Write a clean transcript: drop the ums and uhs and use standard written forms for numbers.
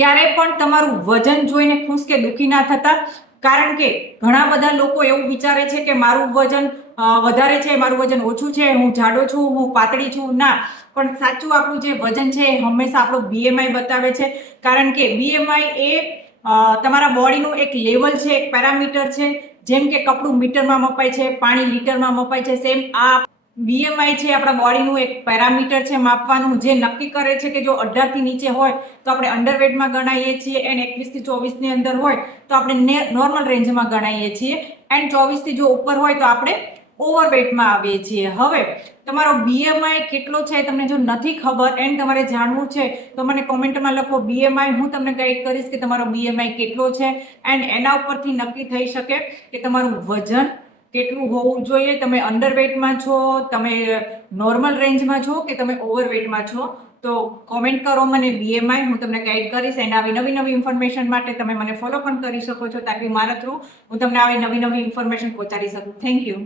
ક્યારે પણ તમારું વજન જોઈને ખુશ કે દુઃખી ના થતા, કારણ કે ઘણા બધા લોકો એવું વિચારે છે કે મારું વજન વધારે છે, મારું વજન ઓછું છે, હું જાડો છું, હું પાતળી છું. ના, પણ સાચું આપણું જે વજન છે એ હંમેશા આપણું BMI બતાવે છે, કારણ કે BMI એ તમારા બોડીનું એક લેવલ છે, એક પેરામીટર છે. જેમ કે કપડું મીટરમાં મપાય છે, પાણી લીટરમાં મપાય છે, સેમ આ BMI છે આપણા બોડીનું એક પેરામીટર છે માપવાનું, જે નક્કી કરે છે કે જો 18 થી નીચે હોય તો આપણે અંડરવેટમાં ગણાઈએ છીએ, એન્ડ 21 થી 24 ની અંદર હોય તો આપણે નોર્મલ રેન્જમાં ગણાઈએ છીએ, એન્ડ 24 થી જો ઉપર હોય તો આપણે ઓવરવેટમાં આવીએ છીએ. હવે તમારો BMI કેટલો છે તમને જો નથી ખબર એન્ડ તમારે જાણવું છે તો મને કોમેન્ટમાં લખો BMI, હું તમને ગાઈડ કરીશ કે તમારો BMI કેટલો છે, એન્ડ એના ઉપરથી નક્કી થઈ શકે કે તમારું વજન કેટલું હોવું જોઈએ, તમે અંડરવેટમાં છો, તમે નોર્મલ રેન્જમાં છો કે તમે ઓવરવેટમાં છો. તો કોમેન્ટ કરો મને BMI, હું તમને ગાઈડ કરીશ. એન્ડ આવી નવી ઇન્ફોર્મેશન માટે તમે મને ફોલો પણ કરી શકો છો, તાકી મારા થ્રુ હું તમને આવી નવી ઇન્ફોર્મેશન પહોંચાડી શકું. Thank you.